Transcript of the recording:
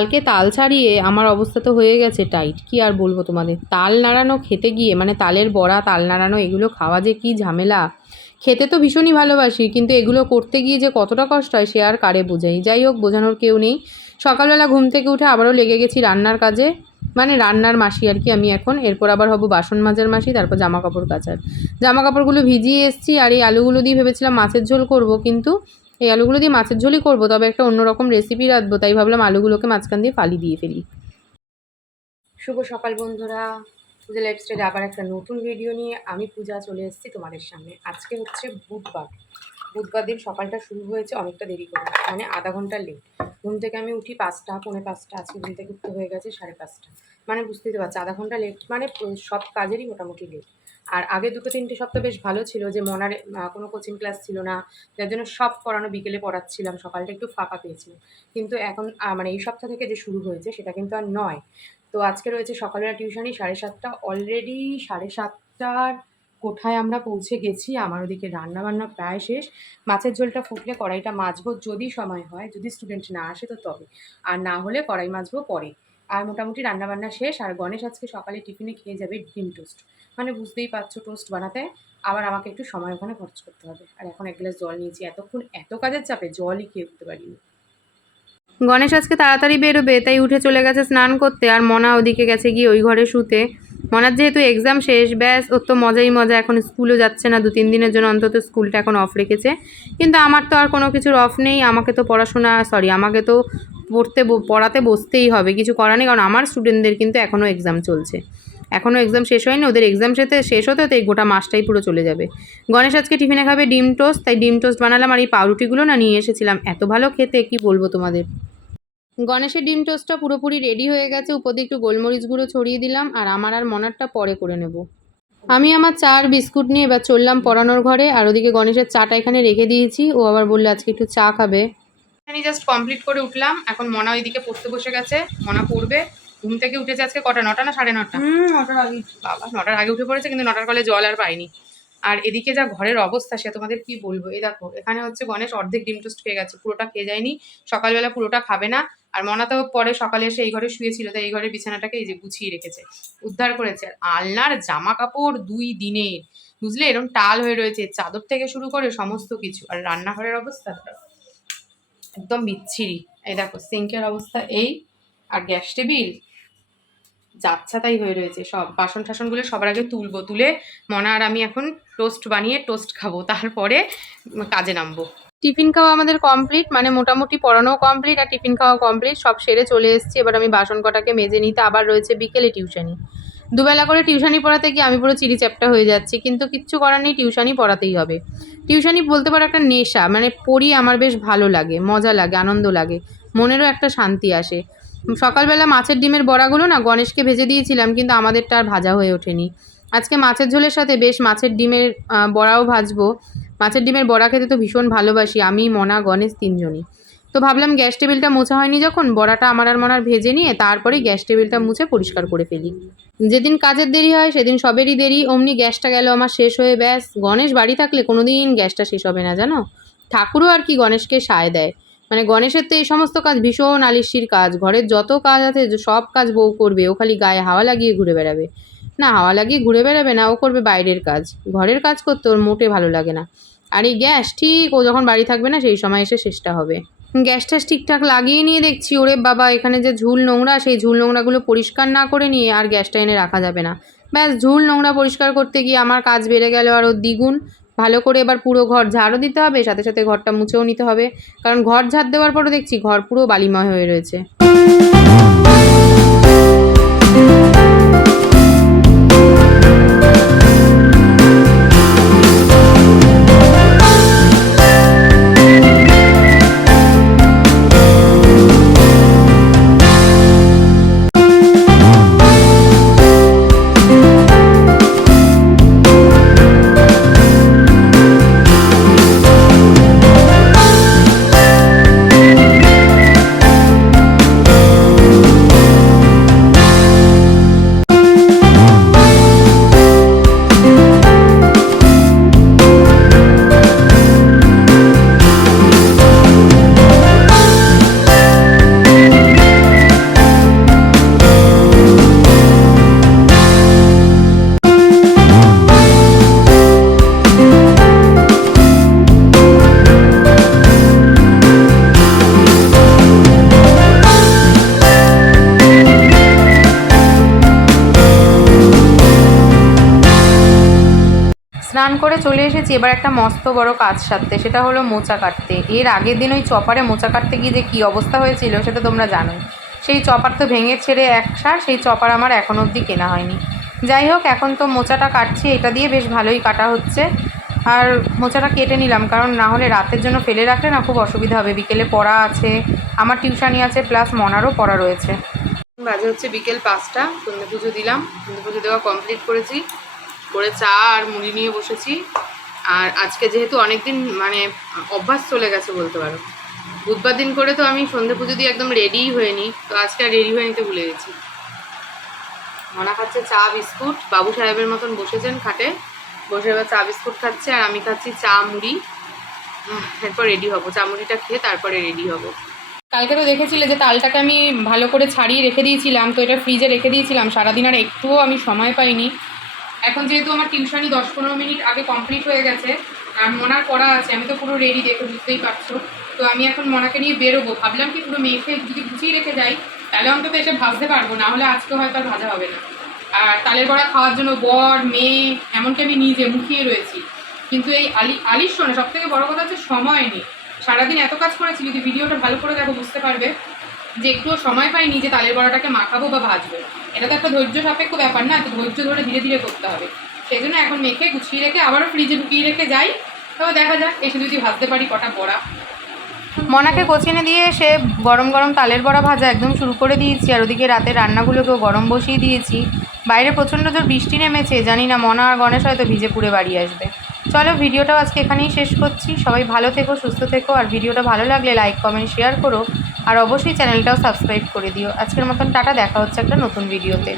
কালকে তাল ছাড়িয়ে আমার অবস্থা তো হয়ে গেছে টাইট, কি আর বলবো তোমাদের। তাল নাড়ানো খেতে গিয়ে, মানে তালের বড়া, তাল নাড়ানো, এগুলো খাওয়া যে কি ঝামেলা। খেতে তো ভীষণই ভালোবাসি, কিন্তু এগুলো করতে গিয়ে যে কতটা কষ্ট হয় সে আর কারে বোঝাই। যাই হোক, বোঝানোর কেউ নেই। সকালবেলা ঘুম থেকে উঠে আবারও লেগে গেছি রান্নার কাজে, মানে রান্নার মাসি আর কি আমি এখন। এরপর আবার হব বাসন মাজার মাসি, তারপর জামা কাপড় কাচার। জামা কাপড়গুলো ভিজিয়ে এসেছি, আর এই আলুগুলো দিয়ে ভেবেছিলাম মাছের ঝোল করব, কিন্তু এই আলুগুলো দিয়ে মাছের ঝোলই করবো, তবে একটা অন্যরকম রেসিপি রাখবো, তাই ভাবলাম আলুগুলোকে মাঝখান দিয়ে ফালি দিয়ে ফেলি। শুভ সকাল বন্ধুরা, পূজা লাইফস্টাইলে আবার একটা নতুন ভিডিও নিয়ে আমি পূজা চলে এসেছি তোমাদের সামনে। আজকে হচ্ছে বুধবার দিন সকালটা শুরু হয়েছে অনেকটা দেরি করে, মানে আধা ঘন্টা লেট। ঘুম থেকে আমি উঠি 5টা, পৌনে 5টা, আজকে ঘুম থেকে উঠতে হয়ে গেছে 5:30। মানে বুঝতেই পারছি আধা ঘন্টা লেট, মানে সব কাজেরই মোটামুটি লেট। আর আগে 2-3 সপ্তাহ বেশ ভালো ছিল, যে মনার কোনো কোচিং ক্লাস ছিল না, যার জন্য সব পড়ানো বিকেলে পড়াচ্ছিলাম, সকালটা একটু ফাঁকা পেয়েছিলাম। কিন্তু এখন মানে এই সপ্তাহ থেকে যে শুরু হয়েছে সেটা কিন্তু আর নয়। তো আজকে রয়েছে সকালবেলা টিউশনি 7:30, অলরেডি 7:30টার কোঠায় আমরা পৌঁছে গেছি। আমার ওদিকে রান্নাবান্না প্রায় শেষ। মাছের ঝোলটা ফুটলে কড়াইটা মাজবো, যদি সময় হয়, যদি স্টুডেন্ট না আসে তো তবে, আর না হলে কড়াই মাজবো পরে। আর মোটামুটি রান্নাবান্না শেষ। আর গণেশ আজকে সকালে টিফিনে খেয়ে যাবে ডিম টোস্ট, মানে বুঝতেই পারছো টোস্ট বানাতে আবার আমাকে একটু সময় ওখানে খরচ করতে হবে। আর এখন 1 গ্লাস জল নিয়েছি, এতক্ষণ এত কাজের চাপে জলই খেয়ে উঠতে পারিনি। গণেশ আজকে তাড়াতাড়ি বেরোবে, তাই উঠে চলে গেছে স্নান করতে, আর মনা ওদিকে গেছে গিয়ে ওই ঘরে শুতে। মনার যেহেতু এক্সাম শেষ, ব্যাস ওর তো মজাই মজা, এখন স্কুলও যাচ্ছে না, 2-3 দিনের জন্য অন্তত স্কুলটা এখন অফ রেখেছে। কিন্তু আমার তো আর কোনো কিছুর অফ নেই, আমাকে তো আমাকে তো পড়াতে বসতেই হবে, কিছু করার নেই, কারণ আমার স্টুডেন্টদের কিন্তু এখনও এক্সাম চলছে, এখনও এক্সাম শেষ হয়নি, ওদের এক্সাম শেষ হতে তো এই গোটা মাসটাই পুরো চলে যাবে। গণেশ আজকে টিফিনে খাবে ডিম টোস্ট, তাই ডিম টোস্ট বানালাম, আর এই পাউরুটিগুলো না নিয়ে এসেছিলাম, এত ভালো খেতে কি বলবো তোমাদের। গণেশের ডিম টোস্টটা পুরোপুরি রেডি হয়ে গেছে, উপর দিয়ে একটু গোলমরিচ গুঁড়ো ছড়িয়ে দিলাম, আর আমার আর মনারটা পরে করে নেব। আমি আমার চা আর বিস্কুট নিয়ে এবার চললাম পড়ানোর ঘরে, আর ওদিকে গণেশের চাটা এখানে রেখে দিয়েছি, ও আবার বললে আজকে একটু চা খাবে। আমি জাস্ট কমপ্লিট করে উঠলাম, এখন মনা ওইদিকে পড়তে বসে গেছে, মনা পড়বে। ঘুম থেকে উঠেছে আজকে কটা, 9টা না 9:30? 9টার আগে। বাবা, 9টার আগে উঠে পড়েছে, কিন্তু 9টার কলে জল আর পাইনি। আর এদিকে যা ঘরের অবস্থা সে তোমাদের কি বলবো। এই দেখো, এখানে হচ্ছে গণেশ অর্ধেক ডিম টোস্ট খেয়ে গেছে, পুরোটা খেয়ে যায়নি, সকালবেলা পুরোটা খাবে না। আর মনা তো পরে সকালে এসে এই ঘরে শুয়েছিল, তাই এই ঘরের বিছানাটাকে এই যে গুছিয়ে রেখেছে, উদ্ধার করেছে। আর আলনার জামা কাপড় 2 দিনের, বুঝলে, এরকম টাল হয়ে রয়েছে, চাদর থেকে শুরু করে সমস্ত কিছু। আর রান্নাঘরের অবস্থা একদম বিচ্ছিরি। এই দেখো সিঙ্কের অবস্থা এই, আর গ্যাস টেবিল যাচ্ছা তাই হয়ে রয়েছে। সব বাসন টাসনগুলো সবার আগে তুলবো, তুলে মনা আর আমি এখন টোস্ট বানিয়ে টোস্ট খাবো, তারপরে কাজে নামবো। টিফিন খাওয়া আমাদের কমপ্লিট, মানে মোটামুটি পড়ানোও কমপ্লিট আর টিফিন খাওয়া কমপ্লিট, সব সেরে চলে এসেছি। এবার আমি বাসন কটাকে মেজে নিতে, আবার রয়েছে বিকেলে টিউশনি। দুবেলা করে টিউশনি পড়াতে গিয়ে আমি পুরো চিড়িচ্যাপ্টা হয়ে যাচ্ছি, কিন্তু কিচ্ছু করার নেই, টিউশনি পড়াতেই হবে। টিউশনি বলতে পারো একটা নেশা, মানে পড়ি আমার বেশ ভালো লাগে, মজা লাগে, আনন্দ লাগে, মনেরও একটা শান্তি আসে। সকালবেলা মাছের ডিমের বড়াগুলো না গণেশকে ভেজে দিয়েছিলাম, কিন্তু আমাদেরটা আর ভাজা হয়ে ওঠেনি। আজকে মাছের ঝোলের সাথে বেশ মাছের ডিমের বড়াও ভাজবো। মাছের ডিমের বড়া খেতে তো ভীষণ ভালোবাসি আমি, মনা, গণেশ 3জনই। তো ভাবলাম গ্যাস টেবিলটা মোছা হয়নি যখন, বড়াটা আমার আর মনার ভেজে নিয়ে তারপরে গ্যাস টেবিলটা মুছে পরিষ্কার করে ফেলি। যেদিন কাজের দেরি হয় সেদিন সবেরই দেরি, অমনি গ্যাসটা গেল আমার শেষ হয়ে, ব্যাস। গণেশ বাড়ি থাকলে কোনোদিন গ্যাসটা শেষ হবে না জানো। ঠাকুরও আর কি গণেশকে সায় দেয়, মানে গণেশের তো এই সমস্ত কাজ ভীষণ আলিস্যির কাজ, ঘরের যত কাজ আছে সব কাজ বউ করবে, ও খালি গায়ে হাওয়া লাগিয়ে ঘুরে বেড়াবে। না, হাওয়া লাগিয়ে ঘুরে বেড়াবে না, ও করবে বাইরের কাজ, ঘরের কাজ করতে ওর মোটে ভালো লাগে না। আর এই গ্যাস ঠিক ও যখন বাড়ি থাকবে না সেই সময় এসে শেষটা হবে। গ্যাসটা ঠিকঠাক লাগিয়ে নিয়ে দেখছি, ওরে বাবা, এখানে যে ঝুল নোংরা, সেই ঝুল নোংরাগুলো পরিষ্কার না করে নিয়ে আর গ্যাসটা এনে রাখা যাবে না। ব্যাস, ঝুল নোংরা পরিষ্কার করতে গিয়ে আমার কাজ বেড়ে গেল আরও দ্বিগুণ। ভালো করে এবার পুরো ঘর ঝাড়ও দিতে হবে, সাথে সাথে ঘরটা মুছেও নিতে হবে, কারণ ঘর ঝাড় দেওয়ার পরও দেখছি ঘর পুরো বালিময় হয়ে রয়েছে। স্নান করে চলে এসেছি এবার একটা মস্ত বড় কাজ সারতে, সেটা হলো মোচা কাটতে। এর আগের দিন ওই চপারে মোচা কাটতে গিয়ে যে কী অবস্থা হয়েছিল সেটা তোমরা জানোই। সেই চপার তো ভেঙে ছেড়ে একসার, সেই চপার আমার এখনও অবধি কেনা হয়নি। যাই হোক, এখন তো মোচাটা কাটছি, এটা দিয়ে বেশ ভালোই কাটা হচ্ছে। আর মোচাটা কেটে নিলাম, কারণ না হলে রাতের জন্য ফেলে রাখলে না খুব অসুবিধা হবে। বিকেলে পড়া আছে, আমার টিউশানি আছে, প্লাস মনারও পড়া রয়েছে। বাজে হচ্ছে বিকেল 5টা, সন্ধ্যে পুজো দিলাম, সন্ধ্যে পুজো দেওয়া কমপ্লিট করেছি, করে চা আর মুড়ি নিয়ে বসেছি। আর আজকে যেহেতু অনেক দিন মানে অভ্যাস চলে গেছে বলতে পারো, বুধবার দিন করে তো আমি সন্ধ্যে পুজো দিয়ে একদম রেডিই হয়ে নিই, তো আজকে আর রেডি হয়ে নিতে ভুলে গেছি। মনা খাচ্ছে চা বিস্কুট, বাবু সাহেবের মতন বসেছেন খাটে, বসে এবার চা বিস্কুট খাচ্ছে, আর আমি খাচ্ছি চা মুড়ি। এরপর রেডি হবো, চা মুড়িটা খেয়ে তারপরে রেডি হবো। কালকে তো দেখেছিলে যে তালটাকে আমি ভালো করে ছাড়িয়ে রেখে দিয়েছিলাম, তো এটা ফ্রিজে রেখে দিয়েছিলাম সারাদিন, আর একটুও আমি সময় পাইনি। এখন যেহেতু আমার টিউশানি 10-15 মিনিট আগে কমপ্লিট হয়ে গেছে, আর মনার পড়া আছে, আমি তো পুরো রেডি, দেখে বুঝতেই পারছো। তো আমি এখন মনাকে নিয়ে বেরোবো, ভাবলাম কি পুরো মেখে যদি গুছিয়ে রেখে যাই তাহলে অন্তত এসে ভাজতে পারবো, না হলে আজকে হয়তো আর ভাজা হবে না। আর তালের বড়া খাওয়ার জন্য বর মেয়ে এমনকি আমি নিজে মুখিয়ে রয়েছি, কিন্তু এই আলির শোনে সব থেকে বড় কথা হচ্ছে সময় নেই। সারাদিন এত কাজ করেছি, যদি ভিডিওটা ভালো করে দেখো বুঝতে পারবে যে একটুও সময় পাইনি যে তালের বড়াটাকে মাখাবো বা ভাজবো। এটা তো একটা ধৈর্য সাপেক্ষ ব্যাপার না, তো ধৈর্য ধরে ধীরে ধীরে করতে হবে। সেই জন্য এখন মেখে গুছিয়ে রেখে আবারও ফ্রিজে ঢুকিয়ে রেখে যাই, তবে দেখা যাক এসে যদি ভাজতে পারি কটা বড়া। মনাকে কোচিনে দিয়ে এসে গরম গরম তালের বড়া ভাজা একদম শুরু করে দিয়েছি, আর ওদিকে রাতে রান্নাগুলোকেও গরম বসিয়ে দিয়েছি। বাইরে প্রচণ্ড জোর বৃষ্টি নেমেছে, জানি না মনা আর গণেশ হয়তো ভিজে পুড়ে বাড়ি আসবে। চলো ভিডিওটাও আজকে এখানেই শেষ করছি। সবাই ভালো থেকো, সুস্থ থেকো, আর ভিডিওটা ভালো লাগলে লাইক কমেন্ট শেয়ার করো, আর অবশ্যই চ্যানেলটাও সাবস্ক্রাইব করে দিও। আজকের মতন টাটা, দেখা হচ্ছে একটা নতুন ভিডিওতে।